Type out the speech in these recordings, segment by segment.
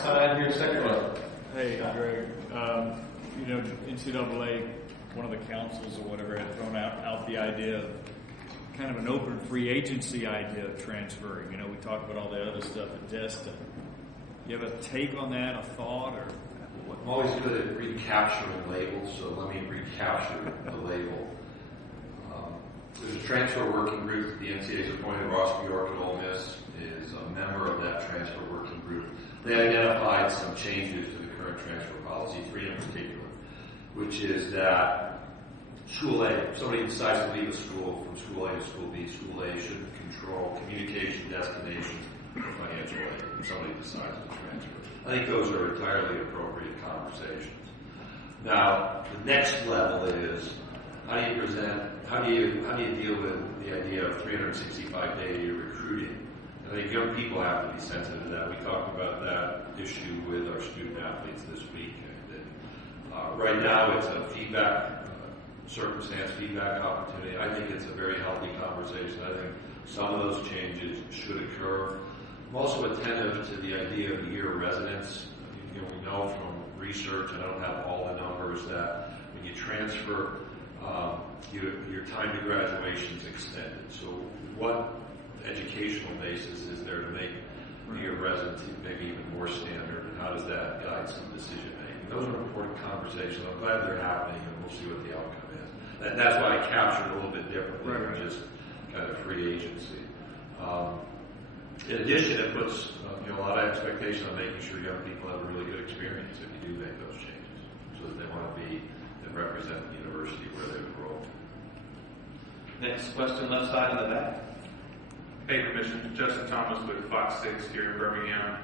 Side here, second row. Hey, Greg. NCAA, one of the councils or whatever, had thrown out the idea of kind of an open free agency idea of transferring. We talked about all the other stuff at Destin. You have a take on that, a thought, or what? I'm always good at recapturing labels, so let me recapture the label. There's a transfer working group that the NCAA's appointed. Ross Bjork at Ole Miss is a member of that transfer working group. They identified some changes to the current transfer policy, 3 in particular, which is that School A, if somebody decides to leave a school from School A to School B, School A should control communication, destination, or financial aid if somebody decides to transfer. I think those are entirely appropriate conversations. Now, the next level is how do you deal with the idea of 365-day recruiting? I think young people have to be sensitive to that. We talked about that issue with our student athletes this week. Right now, it's a circumstance feedback opportunity. I think it's a very healthy conversation. I think some of those changes should occur. I'm also attentive to the idea of year residence. We know from research, and I don't have all the numbers, that when you transfer, your time to graduation is extended. So what educational basis is there to make year residency maybe even more standard, and how does that guide some decision making? Those are important conversations. I'm glad they're happening, and we'll see what the outcome is. That's why I captured a little bit differently than just kind of free agency. In addition, it puts a lot of expectation on making sure young people have a really good experience if you do make those changes, so that they want to be and represent the university where they grow. Next question, left side in the back. Hey, Commissioner. Justin Thomas with Fox 6 here in Birmingham.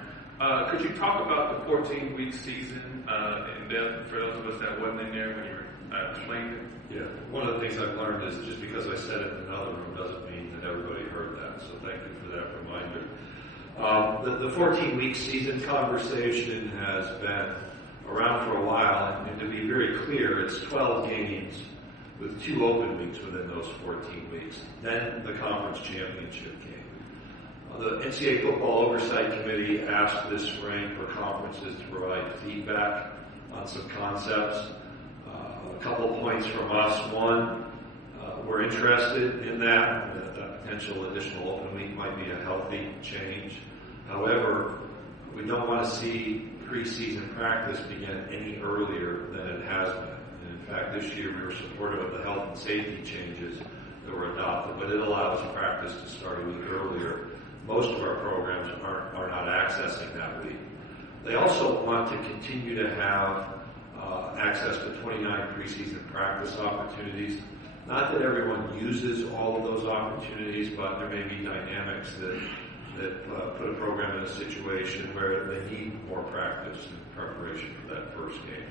Could you talk about the 14-week season in depth for those of us that wasn't in there when you were explaining it? Yeah, one of the things I've learned is just because I said it in another room doesn't mean that everybody heard that, so thank you for that reminder. The 14-week season conversation has been around for a while, and to be very clear, it's 12 games with 2 open weeks within those 14 weeks, then the conference championship game. The NCAA Football Oversight Committee asked this spring for conferences to provide feedback on some concepts. A couple points from us. One, we're interested in that. That potential additional open week might be a healthy change. However, we don't want to see preseason practice begin any earlier than it has been. And in fact, this year we were supportive of the health and safety changes that were adopted, but it allows practice to start a week earlier. Most of our programs are not accessing that week. They also want to continue to have access to 29 preseason practice opportunities. Not that everyone uses all of those opportunities, but there may be dynamics that put a program in a situation where they need more practice in preparation for that first game.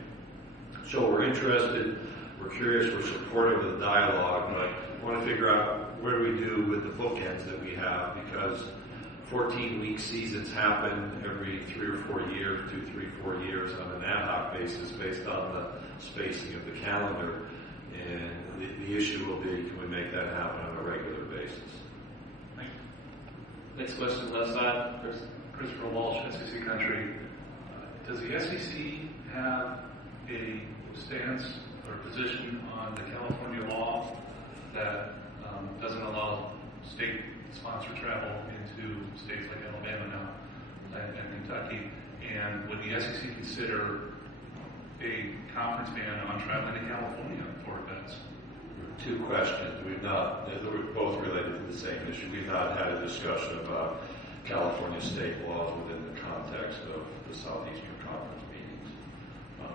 So we're interested, we're curious, we're supportive of the dialogue, but I want to figure out what do we do with the bookends that we have, because 14-week seasons happen every 3 or 4 years, 2, 3, 4 years on an ad hoc basis based on the spacing of the calendar. And the issue will be, can we make that happen on a regular basis? Next question, left side. Christopher Walsh, SEC Country. Does the SEC have a stance or position on the California law that doesn't allow state-sponsored travel into states like Alabama now and Kentucky? And would the SEC consider a conference ban on traveling to California for events? 2 questions. They're both related to the same issue. We've not had a discussion about California state laws within the context of the Southeastern Conference meetings.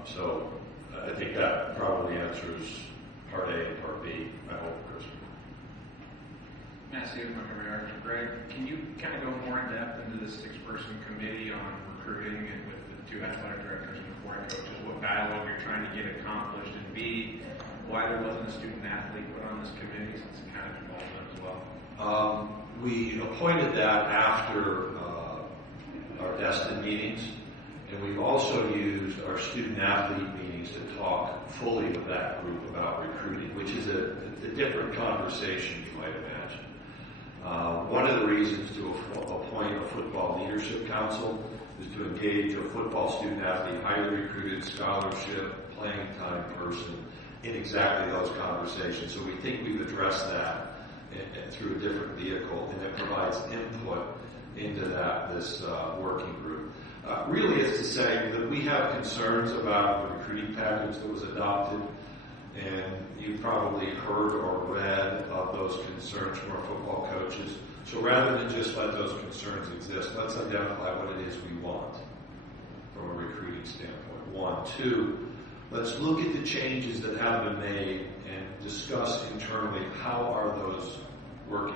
So I think that probably answers part A and part B, I hope, Chris. Matthew from American. Greg, can you kind of go more in depth into this 6-person committee on recruiting and with the 2 athletic directors and the 4 head coaches, what dialogue you're trying to get accomplished, and B, why there wasn't a student athlete put on this committee since it kind of involved them as well? We appointed that after our Destin meetings, and we've also used our student athlete meetings to talk fully with that group about recruiting, which is a different conversation, you might imagine. One of the reasons to appoint a football leadership council is to engage a football student athlete, highly recruited, scholarship, playing time person in exactly those conversations. So we think we've addressed that through a different vehicle, and it provides input into this working group. Really, it's to say that we have concerns about the recruiting package that was adopted, and you've probably heard or read of those concerns from our football coaches. So rather than just let those concerns exist, let's identify what it is we want from a recruiting standpoint. 1. 2, let's look at the changes that have been made and discuss internally how are those working.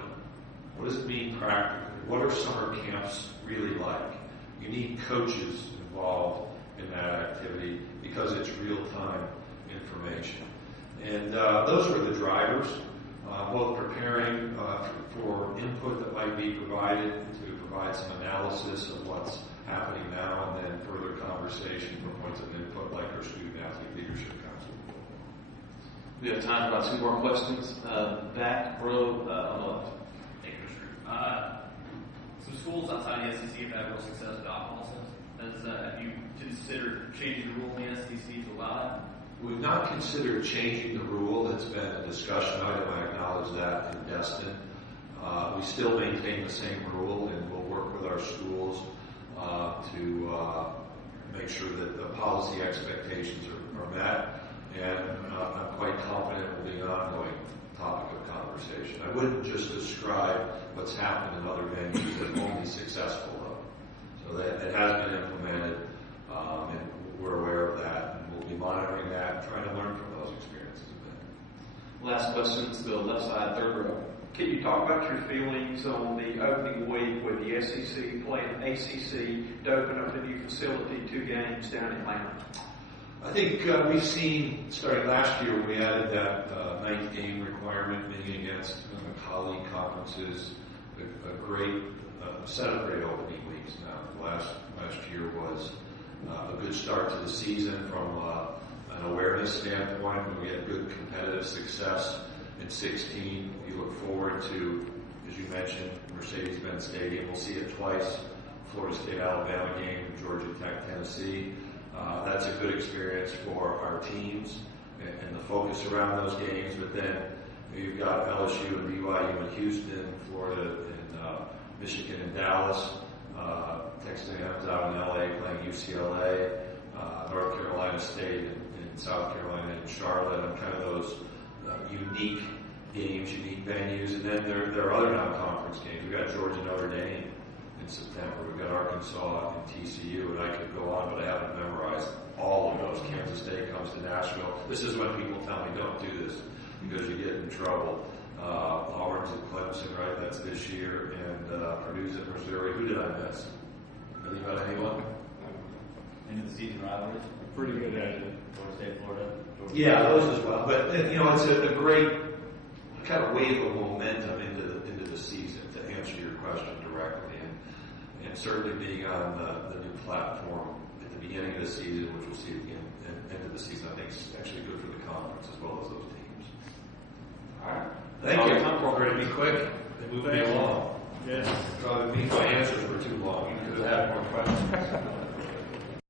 What does it mean practically? What are summer camps really like? You need coaches involved in that activity because it's real-time information. And those are the drivers, both preparing for input that might be provided to provide some analysis of what's happening now, and then further conversation for points of input like our Student Athlete Leadership Council. We have time for about 2 more questions. Back row on the left. Thank you, Mr. Some schools outside the SEC have had real success with alcohol sales. Have you considered changing the rule in the SEC to allow that? We've not considered changing the rule. It's been a discussion item. I acknowledge that in Destin. We still maintain the same rule, and we'll work with our schools to make sure that the policy expectations are met. And I'm quite confident it will be an ongoing topic of conversation. I wouldn't just describe what's happened in other venues that are only successful, though. So that it has been implemented, and we're aware of that, and we'll be monitoring that and trying to learn from those experiences. Last question, to the left side, 3rd row. Can you talk about your feelings on the opening week with the SEC playing ACC to open up a new facility, 2 games down in Atlanta? I think we've seen, starting last year, we added that 9th game requirement, being against colleague conferences, a great set of great opening weeks now. Last year was a good start to the season from an awareness standpoint. We had good competitive success in 16. We look forward to, as you mentioned, Mercedes-Benz Stadium. We'll see it twice. Florida State, Alabama game, Georgia Tech, Tennessee. That's a good experience for our teams and the focus around those games. But then you've got LSU and BYU in Houston, Florida and Michigan and Dallas, Texas A&M's out in LA playing UCLA, North Carolina State and South Carolina and Charlotte, and kind of those unique games, unique venues. And then there are other non-conference games. We've got Georgia Notre Dame in September. We've got Arkansas and TCU, and I could go on, but I haven't memorized all of those. Kansas State comes to Nashville. This is when people tell me don't do this because you get in trouble. Auburn's at Clemson, right? That's this year. And Purdue's at Missouri. Who did I miss? Really about anyone? End of the season rivalries. Pretty good at it. Florida State, Florida. Georgia. Yeah, those as well. But it's a great kind of wave of momentum into the season, to answer your question directly, and certainly being on the new platform at the beginning of the season, which we'll see at the end of the season, I think is actually good for the conference as well as those teams. All right. Thank you. We're going to be quick. They move me along. Yes. My answers were too long. You could have had more questions.